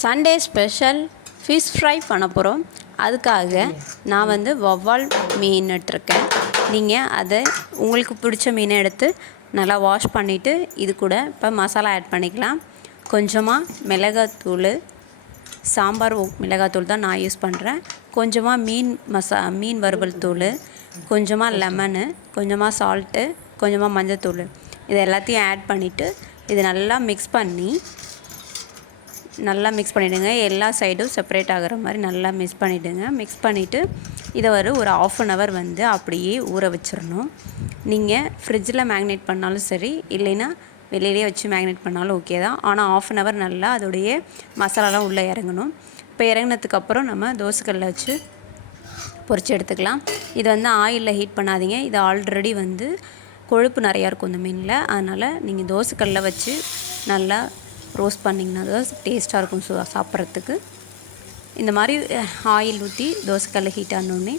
Sunday special fish fry பண்ண போகிறோம். அதுக்காக நான் வவ்வால் மீன் எடுத்துருக்கேன். நீங்கள் அதை உங்களுக்கு பிடிச்ச மீனை எடுத்து நல்லா வாஷ் பண்ணிவிட்டு இது கூட இப்போ மசாலா ஆட் பண்ணிக்கலாம். கொஞ்சமாக மிளகாத்தூள், சாம்பார் மிளகாத்தூள் தான் நான் யூஸ் பண்ணுறேன். கொஞ்சமாக மீன் வறுவல் தூள், கொஞ்சமாக லெமனு, கொஞ்சமாக சால்ட்டு, கொஞ்சமாக மஞ்சத்தூள், இது எல்லாத்தையும் ஆட் பண்ணிவிட்டு இது நல்லா மிக்ஸ் பண்ணிவிடுங்க. எல்லா சைடும் செப்பரேட் ஆகிற மாதிரி நல்லா மிக்ஸ் பண்ணிவிடுங்க. மிக்ஸ் பண்ணிவிட்டு இதை ஒரு 1/2 hour அப்படியே ஊற வச்சிடணும். நீங்கள் ஃப்ரிட்ஜில் மேக்னேட் பண்ணாலும் சரி, இல்லைன்னா வெளியிலே வச்சு மேக்னேட் பண்ணாலும் ஓகே தான். ஆனால் 1/2 hour நல்லா அதோடைய மசாலாலாம் உள்ளே இறங்கணும். இப்போ இறங்கினதுக்கப்புறம் நம்ம தோசைக்கல்லில் வச்சு பொரித்து எடுத்துக்கலாம். இது ஆயிலில் ஹீட் பண்ணாதீங்க. இது ஆல்ரெடி கொழுப்பு நிறையா இருக்கும் இந்த மீனில். அதனால் நீங்கள் தோசைக்கல்லில் வச்சு நல்லா ரோஸ்ட் பண்ணிங்கன்னா தான் டேஸ்ட்டாக இருக்கும் சாப்பிட்றதுக்கு. இந்த மாதிரி ஆயில் ஊற்றி தோசைக்கல்ல ஹீட் ஆனோடனே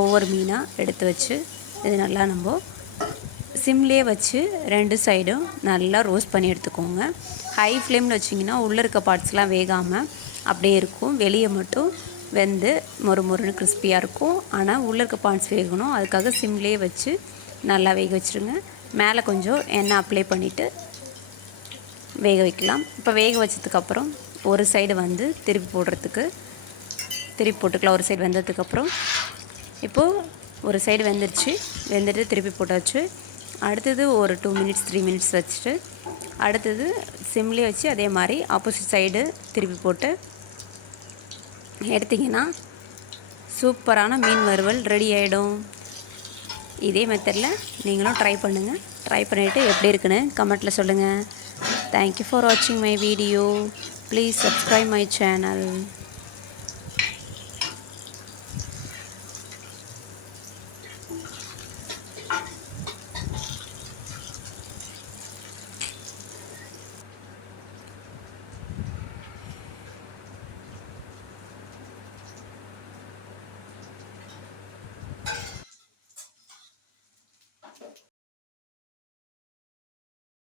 ஒவ்வொரு மீனாக எடுத்து வச்சு இது நல்லா நம்ம சிம்லேயே வச்சு 2 சைடும் நல்லா ரோஸ்ட் பண்ணி எடுத்துக்கோங்க. ஹை ஃப்ளேமில் வச்சிங்கன்னா உள்ளே இருக்க பார்ட்ஸ்லாம் வேகாமல் அப்படியே இருக்கும். வெளியே மட்டும் வெந்து மொறுன்னு கிறிஸ்பியாக இருக்கும். ஆனால் உள்ளே இருக்க பார்ட்ஸ் வேகணும். அதுக்காக சிம்லேயே வச்சு நல்லா வேக வச்சுருங்க. மேலே கொஞ்சம் எண்ணெய் அப்ளை பண்ணிவிட்டு வேக வைக்கலாம். இப்போ வேக வச்சதுக்கப்புறம் ஒரு சைடு திருப்பி போட்டுக்கலாம். ஒரு சைடு வெந்ததுக்கப்புறம் இப்போது ஒரு சைடு வெந்துட்டு திருப்பி போட்டாச்சு. அடுத்தது ஒரு 2 minutes 3 minutes வச்சுட்டு அடுத்தது சிம்லேயே வச்சு அதே மாதிரி ஆப்போசிட் சைடு திருப்பி போட்டு எடுத்திங்கன்னா சூப்பரான மீன் வறுவல் ரெடி ஆகிடும். இதே மெத்தடில் நீங்களும் ட்ரை பண்ணுங்கள். ட்ரை பண்ணிவிட்டு எப்படி இருக்குன்னு கமெண்ட்டில் சொல்லுங்கள். Thank you for watching my video. Please subscribe my channel.